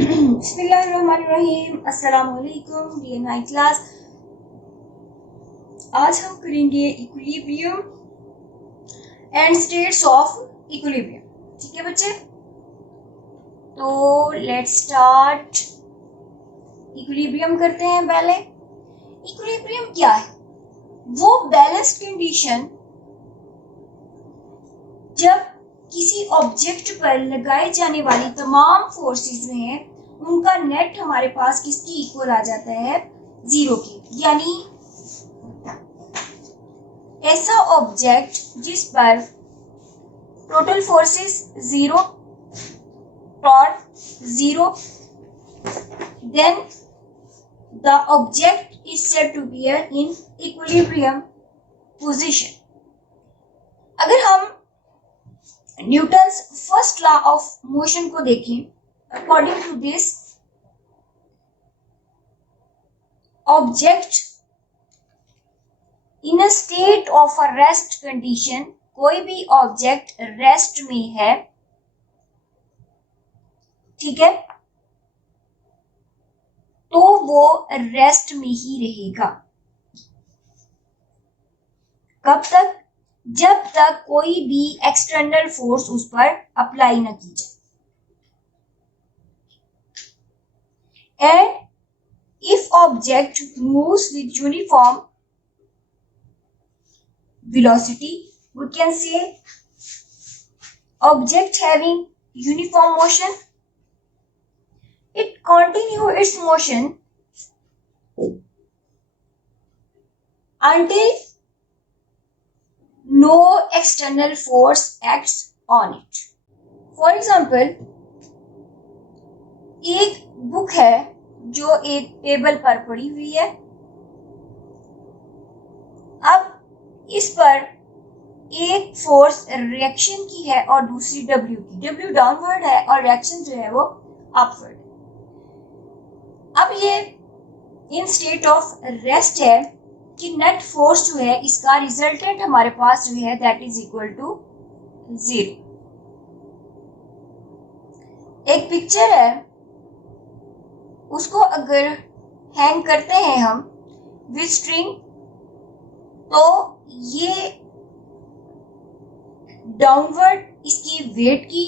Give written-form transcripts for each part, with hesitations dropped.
बिस्मिल्लाहिर्रहमानिर्रहीम। अस्सलाम वालेकुम डियर 9th क्लास। आज हम करेंगे equilibrium and states of equilibrium. ठीक है बच्चे, तो लेट्स स्टार्ट। इक्विलिब्रियम करते हैं पहले। इक्विलिब्रियम क्या है? वो बैलेंस्ड कंडीशन जब किसी ऑब्जेक्ट पर लगाई जाने वाली तमाम फोर्सेस जो हैं उनका नेट हमारे पास किसकी इक्वल आ जाता है? जीरो की। यानी ऐसा ऑब्जेक्ट जिस पर total forces zero, torque zero, then the object is said to be in equilibrium position. अगर हम Newton's first law of motion को देखें, according to this object in a state of a rest condition, कोई भी object rest में है, ठीक है, तो वो रेस्ट में ही रहेगा। कब तक? जब तक कोई भी एक्सटर्नल फोर्स उस पर अप्लाई न की जाए। And if object moves with uniform velocity, we can say object having uniform motion, it continue its motion until no external force acts on it. For example, एक बुक है जो एक table पर पड़ी हुई है। अब इस पर एक फोर्स रिएक्शन की है और दूसरी डब्ल्यू की। डब्ल्यू डाउनवर्ड है और रिएक्शन जो है वो अपवर्ड। अब ये इन स्टेट ऑफ रेस्ट है कि नेट फोर्स जो है इसका रिजल्टेंट हमारे पास जो है that is equal to zero. एक पिक्चर है, उसको अगर हैंग करते हैं हम विद स्ट्रिंग, तो ये डाउनवर्ड इसकी वेट की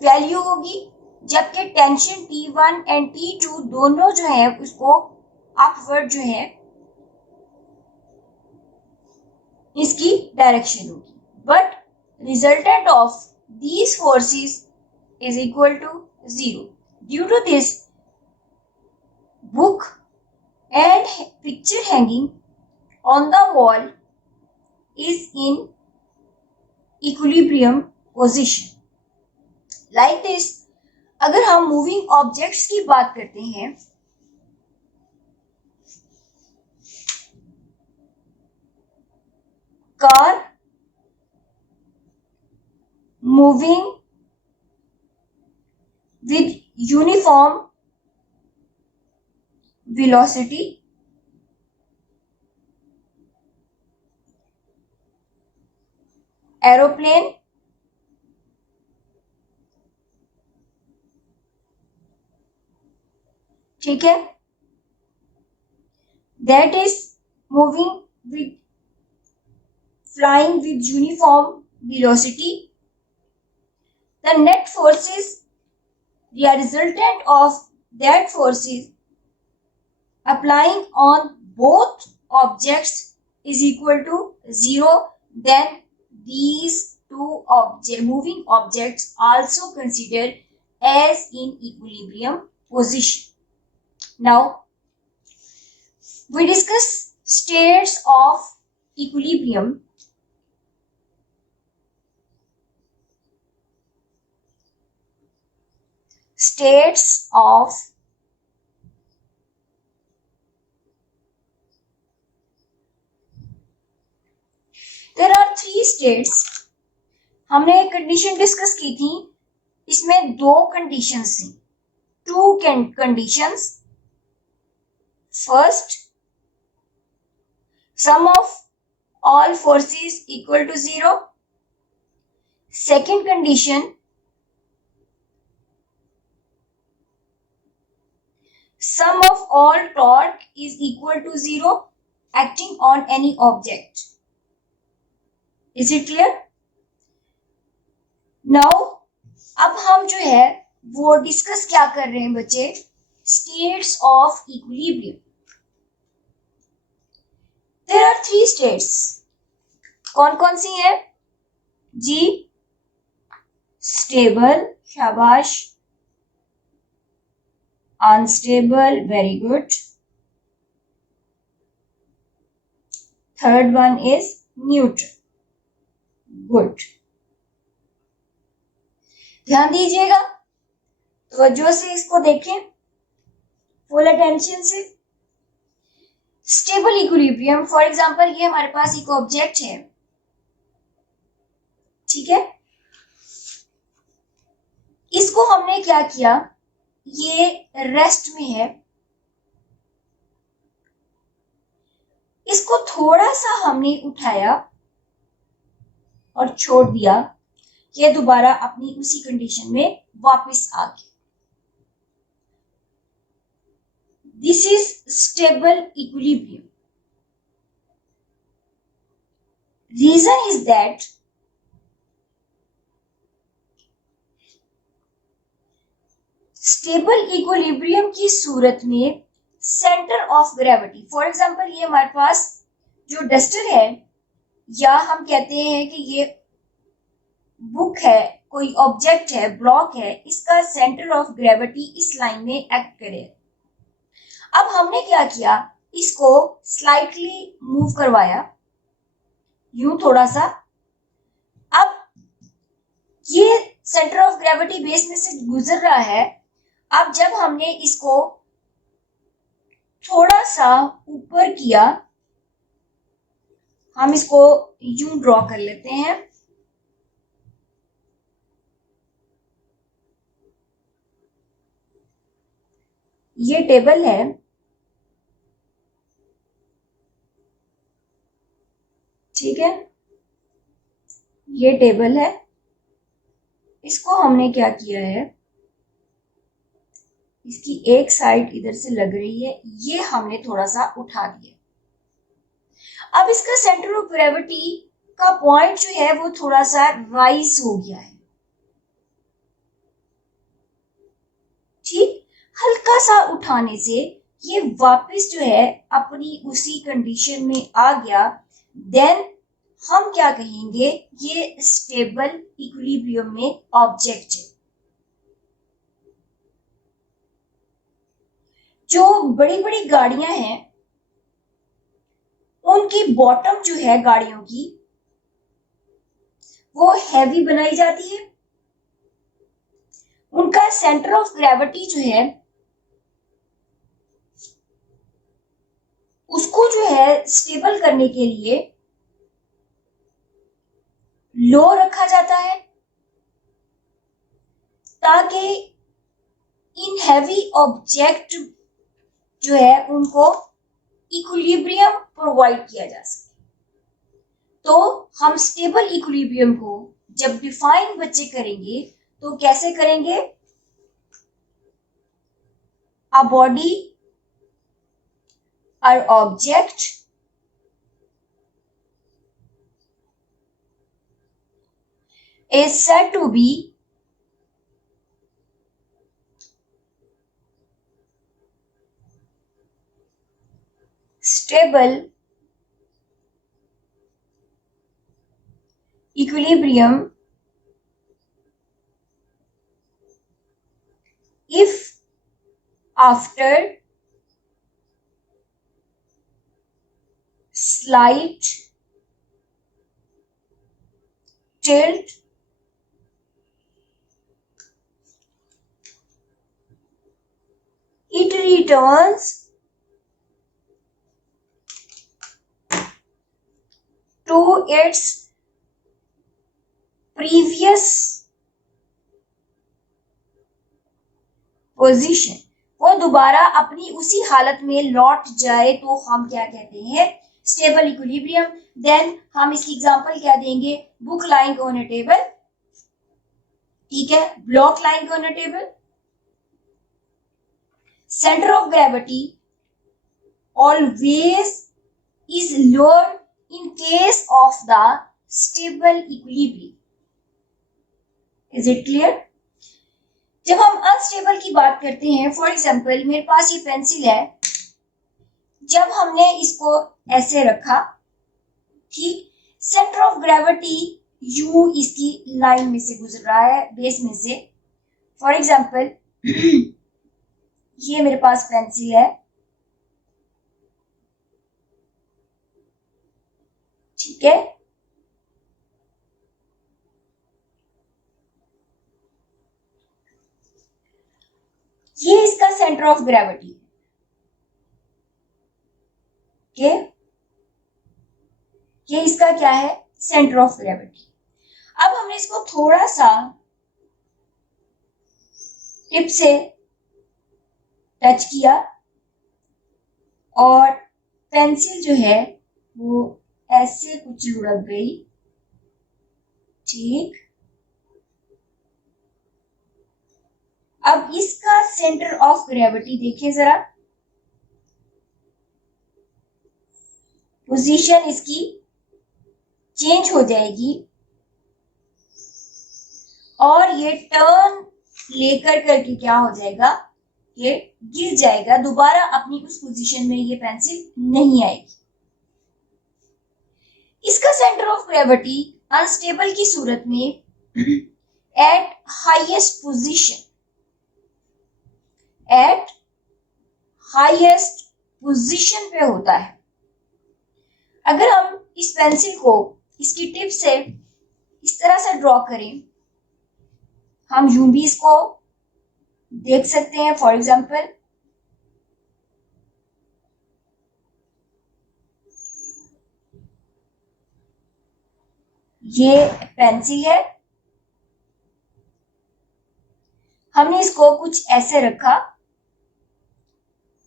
वैल्यू होगी, जबकि टेंशन T1 एंड T2 दोनों जो है उसको अपवर्ड जो है इसकी डायरेक्शन होगी। But resultant of these forces is equal to zero. Due to this book and picture hanging on the wall is in equilibrium position. Like this, अगर हम मूविंग ऑब्जेक्ट्स की बात करते हैं, car moving with uniform velocity, aeroplane ठीक है, that is moving with flying with uniform velocity, the net forces, the resultant of that forces applying on both objects is equal to zero. Then these two moving objects also considered as in equilibrium position. Now we discuss states of equilibrium. States of there are three states. हमने एक condition discuss की थी, इसमें दो conditions थी, to conditions. First, sum of all forces equal to zero. Second condition, sum of all torque is equal to 0 acting on any object. Is it clear? Now अब हम जो है वो डिस्कस क्या कर रहे हैं बच्चे, states of equilibrium. There are 3 states. कौन कौन सी है जी? स्टेबल, शाबाश. Unstable, very good. Third one is neutral, good. ध्यान दीजिएगा, तवज्जो से इसको देखें, फुल अटेंशन से. स्टेबल इक्विलिब्रियम, फॉर एग्जांपल ये हमारे पास एक ऑब्जेक्ट है, ठीक है. इसको हमने क्या किया, ये रेस्ट में है, इसको थोड़ा सा हमने उठाया और छोड़ दिया, ये दोबारा अपनी उसी कंडीशन में वापस आ गया. This is stable equilibrium. Reason is that stable equilibrium की सूरत में centre of gravity, for example ये हमारे पास जो डस्टर है, या हम कहते हैं कि ये बुक है, कोई ऑब्जेक्ट है, ब्लॉक है, इसका सेंटर ऑफ ग्रेविटी इस लाइन में एक्ट करे. अब हमने क्या किया, इसको स्लाइटली मूव करवाया, यूं थोड़ा सा. अब ये सेंटर ऑफ ग्रेविटी बेस में से गुजर रहा है. अब जब हमने इसको थोड़ा सा ऊपर किया, हम इसको यूं ड्रॉ कर लेते हैं. ये टेबल है, ठीक है, ये टेबल है. इसको हमने क्या किया है, इसकी एक साइड इधर से लग रही है, ये हमने थोड़ा सा उठा दिया. अब इसका सेंटर ऑफ ग्रेविटी का पॉइंट जो है वो थोड़ा सा राइज हो गया है, ठीक. हल्का सा उठाने से ये वापस जो है अपनी उसी कंडीशन में आ गया. देन हम क्या कहेंगे, ये स्टेबल इक्विलिब्रियम में ऑब्जेक्ट है. जो बड़ी बड़ी गाड़ियां हैं, उनकी बॉटम जो है गाड़ियों की, वो हैवी बनाई जाती है. उनका सेंटर ऑफ ग्रेविटी जो है उसको जो है स्टेबल करने के लिए लो रखा जाता है, ताकि इन हैवी ऑब्जेक्ट जो है उनको इक्विलिब्रियम प्रोवाइड किया जा सके. तो हम स्टेबल इक्विलिब्रियम को जब डिफाइन बच्चे करेंगे तो कैसे करेंगे, a body or object is said to be stable equilibrium if after slight tilt it returns to its previous position. वो दोबारा अपनी उसी हालत में लौट जाए तो हम क्या कहते हैं, स्टेबल इक्विलिब्रियम. देन हम इसकी एग्जांपल क्या देंगे, book lying on a table, ठीक है, block lying on a table. center of gravity always is lower in case of the stable equilibrium. Is it clear? जब हम अनस्टेबल की बात करते हैं, फॉर एग्जाम्पल मेरे पास ये पेंसिल है, जब हमने इसको ऐसे रखा, ठीक, सेंटर ऑफ ग्रेविटी यू इसकी लाइन में से गुजर रहा है, बेस में से। फॉर एग्जाम्पल ये मेरे पास पेंसिल है, ठीक है, ये इसका सेंटर ऑफ ग्रेविटी है, ये इसका क्या है, सेंटर ऑफ ग्रेविटी। अब हमने इसको थोड़ा सा टिप से टच किया और पेंसिल जो है वो ऐसे कुछ लुढ़क गई, ठीक। अब इसका सेंटर ऑफ ग्रेविटी देखिए जरा, पोजीशन इसकी चेंज हो जाएगी और ये टर्न लेकर करके क्या हो जाएगा, ये गिर जाएगा, दोबारा अपनी उस पोजीशन में ये पेंसिल नहीं आएगी। इसका सेंटर ऑफ ग्रेविटी अनस्टेबल की सूरत में eight highest position, eight highest position पे होता है। अगर हम इस पेंसिल को इसकी टिप से इस तरह से ड्रॉ करें, हम यूं भी इसको देख सकते हैं। फॉर एग्जाम्पल ये पेंसिल है, हमने इसको कुछ ऐसे रखा,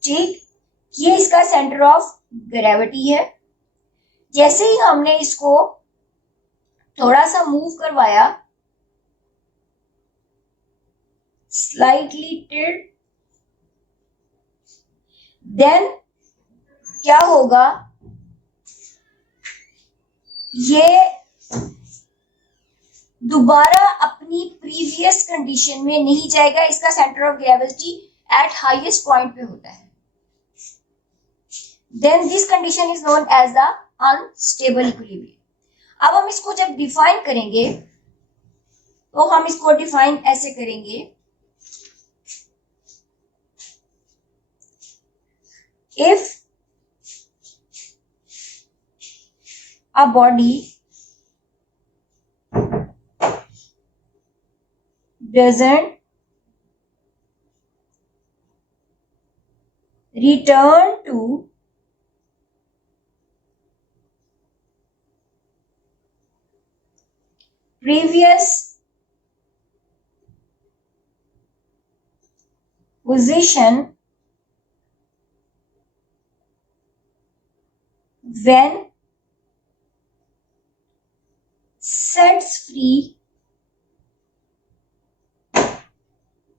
ठीक, ये इसका सेंटर ऑफ ग्रेविटी है। जैसे ही हमने इसको थोड़ा सा मूव करवाया, स्लाइटली टिल्ट, देन क्या होगा, ये दोबारा अपनी प्रीवियस कंडीशन में नहीं जाएगा, इसका centre of gravity at highest point पे होता है। Then this condition is known as the unstable equilibrium. अब हम इसको जब डिफाइन करेंगे तो हम इसको डिफाइन ऐसे करेंगे, if a body doesn't return to previous position when sets free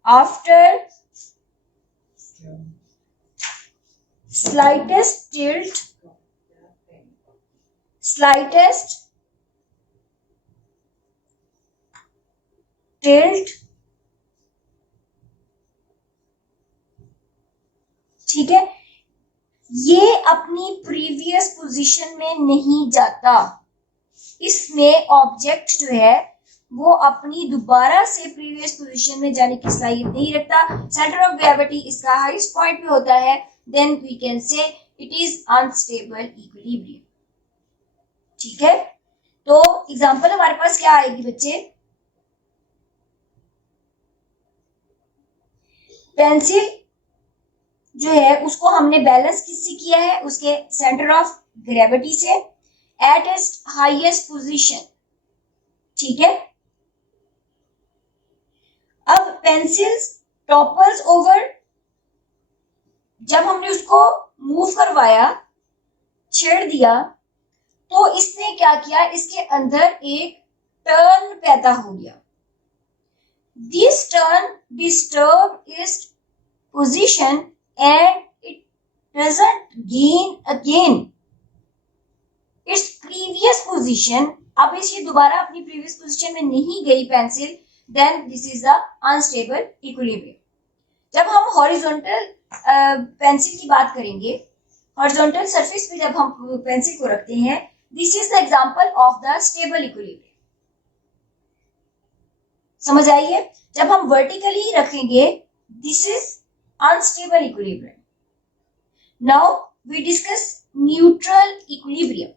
after slightest tilt, ठीक है, ये अपनी प्रीवियस पोजीशन में नहीं जाता। इसमें ऑब्जेक्ट जो है वो अपनी दोबारा से प्रीवियस पोजीशन में जाने की सलाहियत नहीं रखता। सेंटर ऑफ ग्रेविटी इसका हाईएस्ट पॉइंट पे होता है, then we can say it is unstable equilibrium, ठीक है। तो एग्जांपल हमारे पास क्या आएगी बच्चे, पेंसिल जो है उसको हमने बैलेंस किससे किया है, उसके सेंटर ऑफ ग्रेविटी से एट इट्स हाईएस्ट पोजीशन, ठीक है। अब पेंसिल टॉपल्स ओवर, जब हमने उसको मूव करवाया, छेड़ दिया, तो इसने क्या किया, इसके अंदर एक टर्न पैदा हो गया। This turn disturb its position and it doesn't gain again its previous position, अब ये दोबारा अपनी प्रीवियस पोजीशन में नहीं गई pencil, then this is the unstable equilibrium. जब हम हॉरिजॉन्टल पेंसिल की बात करेंगे, हॉरिजॉन्टल सरफेस पे जब हम पेंसिल को रखते हैं, this is the example of the stable equilibrium. समझ आई है? जब हम वर्टिकली रखेंगे, this is unstable equilibrium. Now we discuss neutral equilibrium.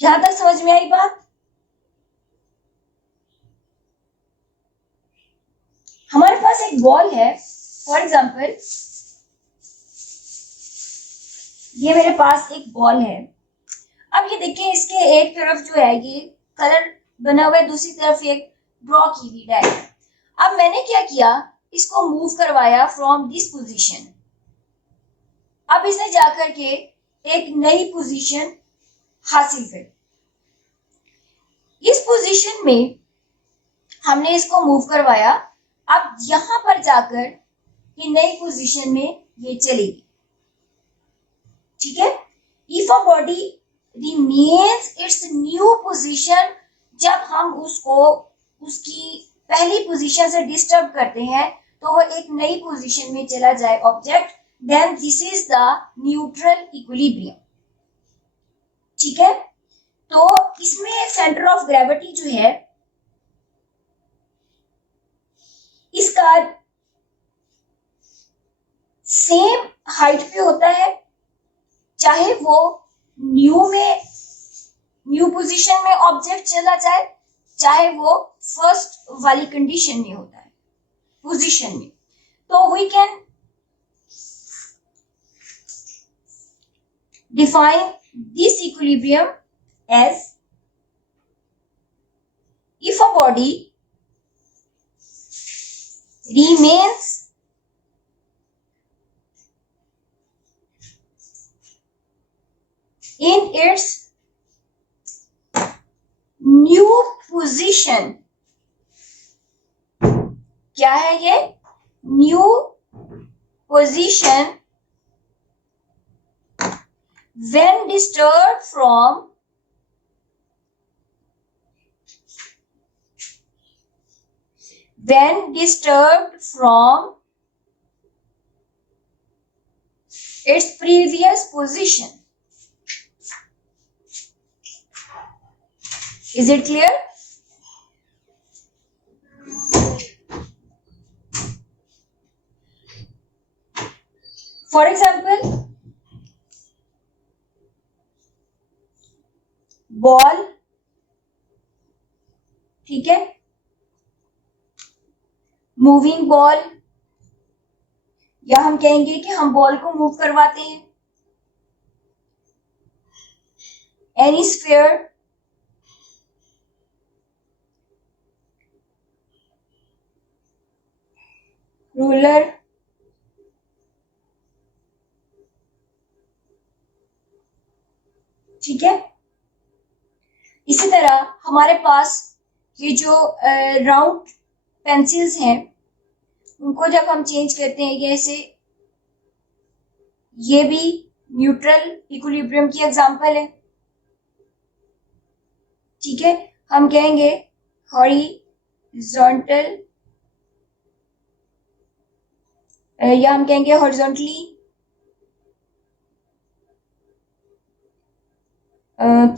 यहां तक समझ में आई बात? हमारे पास एक बॉल है, फॉर एग्जाम्पल ये मेरे पास एक बॉल है. अब ये देखें, इसके एक तरफ जो है ये कलर बना हुआ है, दूसरी तरफ एक ड्रॉ की हुई डायग्राम. अब मैंने क्या किया, इसको मूव करवाया फ्रॉम दिस पोजीशन. अब इसने जाकर के एक नई पोजीशन हासिल कर. इस पोजीशन में हमने इसको मूव करवाया. अब यहां पर जाकर ये नई पोजीशन में ये चलेगी. ठीक है? If a body remains its new position, जब हम उसको उसकी पहली पोजीशन से डिस्टर्ब करते हैं तो वो एक नई पोजीशन में चला जाए object, then this is the neutral equilibrium. ठीक है? तो इसमें सेंटर ऑफ ग्रेविटी जो है इसका सेम हाइट पे होता है, चाहे वो न्यू पोजीशन में ऑब्जेक्ट चला जाए, चाहे वो फर्स्ट वाली कंडीशन में होता है पोजीशन में. तो we can define this equilibrium as if a body remains in its new position. क्या है ये? New position when disturbed from its previous position. Is it clear? For example, ball. ठीक है? मूविंग बॉल, या हम कहेंगे कि हम बॉल को मूव करवाते हैं. एनी स्फीयर, रूलर, ठीक है? इसी तरह हमारे पास ये जो राउंड पेंसिल्स हैं, उनको जब हम चेंज करते हैं जैसे, ये भी न्यूट्रल इक्विलिब्रियम की एग्जांपल है. ठीक है? हम कहेंगे हॉरिजॉन्टल, या हम कहेंगे हॉरिजॉन्टली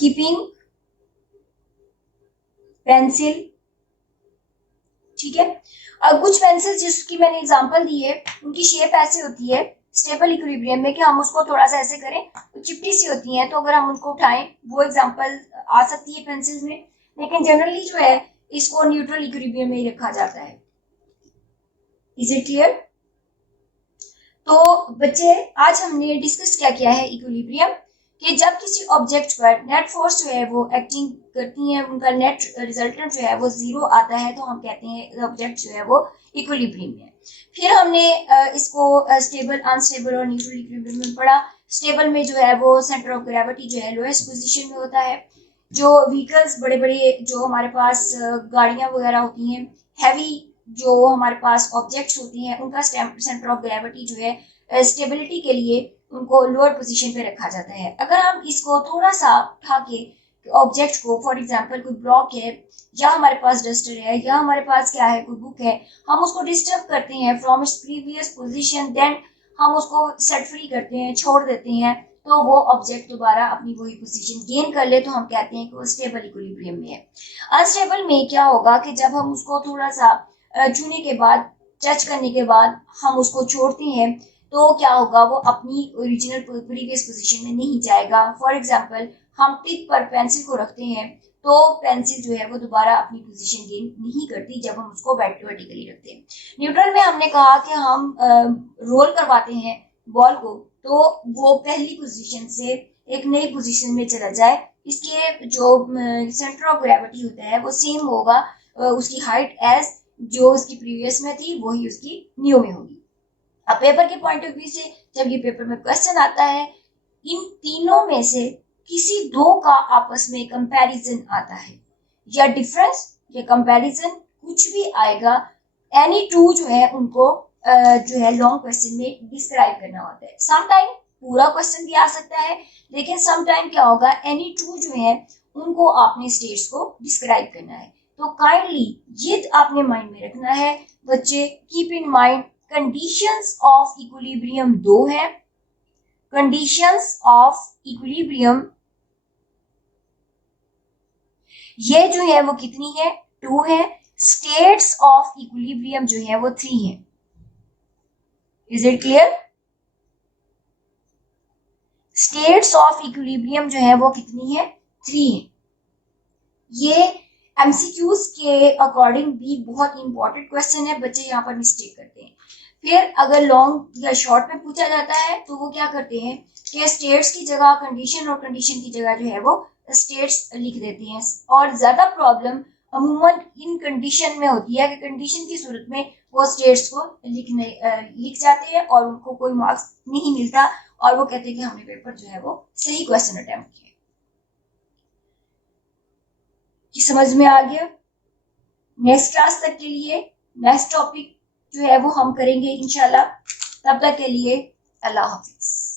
कीपिंग पेंसिल. ठीक है? कुछ पेंसिल जिसकी मैंने एग्जांपल दी है, उनकी शेप ऐसे होती है स्टेबल इक्विलिब्रियम में कि हम उसको थोड़ा सा ऐसे करें तो चिपटी सी होती हैं, तो अगर हम उनको उठाएं वो एग्जांपल आ सकती है पेंसिल्स में. लेकिन जनरली जो है इसको न्यूट्रल इक्विलिब्रियम में ही रखा जाता है. Is it clear? तो बच्चे, आज हमने डिस्कस क्या किया है इक्विलिब्रियम, कि जब किसी ऑब्जेक्ट पर नेट फोर्स जो है वो एक्टिंग करती है, उनका नेट रिजल्टेंट जो है वो जीरो आता है, तो हम कहते हैं ऑब्जेक्ट जो है वो इक्विलिब्रियम में है. फिर हमने इसको स्टेबल, अनस्टेबल और न्यूट्रल इक्विलिब्रियम में पढ़ा. स्टेबल में जो है वो सेंटर ऑफ ग्रेविटी जो है लोएस्ट पोजीशन में होता है. जो व्हीकल्स, बड़े बड़े जो हमारे पास गाड़ियां वगैरह होती हैं, हैवी जो हमारे पास ऑब्जेक्ट्स होती हैं उनका सेंटर ऑफ ग्रेविटी जो है स्टेबिलिटी के लिए उनको लोअर पोजीशन पे रखा जाता है। अगर हम इसको थोड़ा सा उठा के ऑब्जेक्ट को, फॉर एग्जांपल कोई ब्लॉक है या हमारे पास डस्टर है या हमारे पास क्या है कोई बुक है, हम उसको डिस्टर्ब करते हैं फ्रॉम इट्स प्रीवियस पोजीशन, देन हम उसको सेट फ्री करते हैं, छोड़ देते हैं, तो वो ऑब्जेक्ट दोबारा अपनी वही पोजीशन गेन कर ले, तो हम कहते हैं कि वो स्टेबल इक्विलिब्रियम में है। अनस्टेबल में क्या होगा कि जब हम उसको थोड़ा सा छूने के बाद, टच करने के बाद हम उसको छोड़ते हैं, तो क्या होगा, वो अपनी ओरिजिनल प्रीवियस पोजीशन में नहीं जाएगा। फॉर एग्जांपल हम टिप पर पेंसिल को रखते हैं तो पेंसिल जो है वो दोबारा अपनी पोजीशन गेन नहीं करती जब हम उसको वर्टिकली रखते हैं। न्यूट्रल में हमने कहा कि हम रोल करवाते हैं बॉल को, तो वो पहली पोजीशन से एक नई पोजीशन में चला जाए, इसके जो सेंटर ऑफ ग्रेविटी होता है वो सेम होगा, उसकी हाइट एज जो उसकी प्रीवियस में थी वही उसकी न्यू में होगी। अब पेपर के पॉइंट ऑफ व्यू से जब ये पेपर में क्वेश्चन आता है, इन तीनों में से किसी दो का आपस में कंपैरिजन आता है, या डिफरेंस या कंपैरिजन, कुछ भी आएगा, एनी टू जो है उनको जो है लॉन्ग क्वेश्चन में डिस्क्राइब करना होता है। सम टाइम पूरा क्वेश्चन भी आ सकता है, लेकिन सम टाइम क्या होगा, एनी टू जो है उनको आपने स्टेट्स को डिस्क्राइब करना है। तो काइंडली ये आपने माइंड में रखना है बच्चे, keep in mind conditions of equilibrium दो है, कंडीशंस ऑफ इक्विलिब्रियम ये जो है वो कितनी है, 2 है। स्टेट्स ऑफ इक्विलिब्रियम जो है वो 3 है। Is it clear? States of equilibrium जो है वो कितनी है, 3 है। ये एमसीक्यूज के अकॉर्डिंग भी बहुत इंपॉर्टेंट क्वेश्चन है, बच्चे यहाँ पर मिस्टेक करते हैं। फिर अगर लॉन्ग या शॉर्ट में पूछा जाता है तो वो क्या करते हैं कि स्टेट्स की जगह कंडीशन और कंडीशन की जगह जो है वो स्टेट्स लिख देते हैं, और ज्यादा प्रॉब्लम अमूमन इन कंडीशन में होती है कि कंडीशन की सूरत में वो स्टेट्स को लिख जाते हैं और उनको कोई मार्क्स नहीं मिलता, और वो कहते हैं कि हमने पेपर जो है वो सही क्वेश्चन अटेम्प्ट किया। कि समझ में आ गया? नेक्स्ट क्लास तक के लिए नेक्स्ट टॉपिक जो है वो हम करेंगे इंशाल्लाह। तब तक के लिए अल्लाह हाफिज।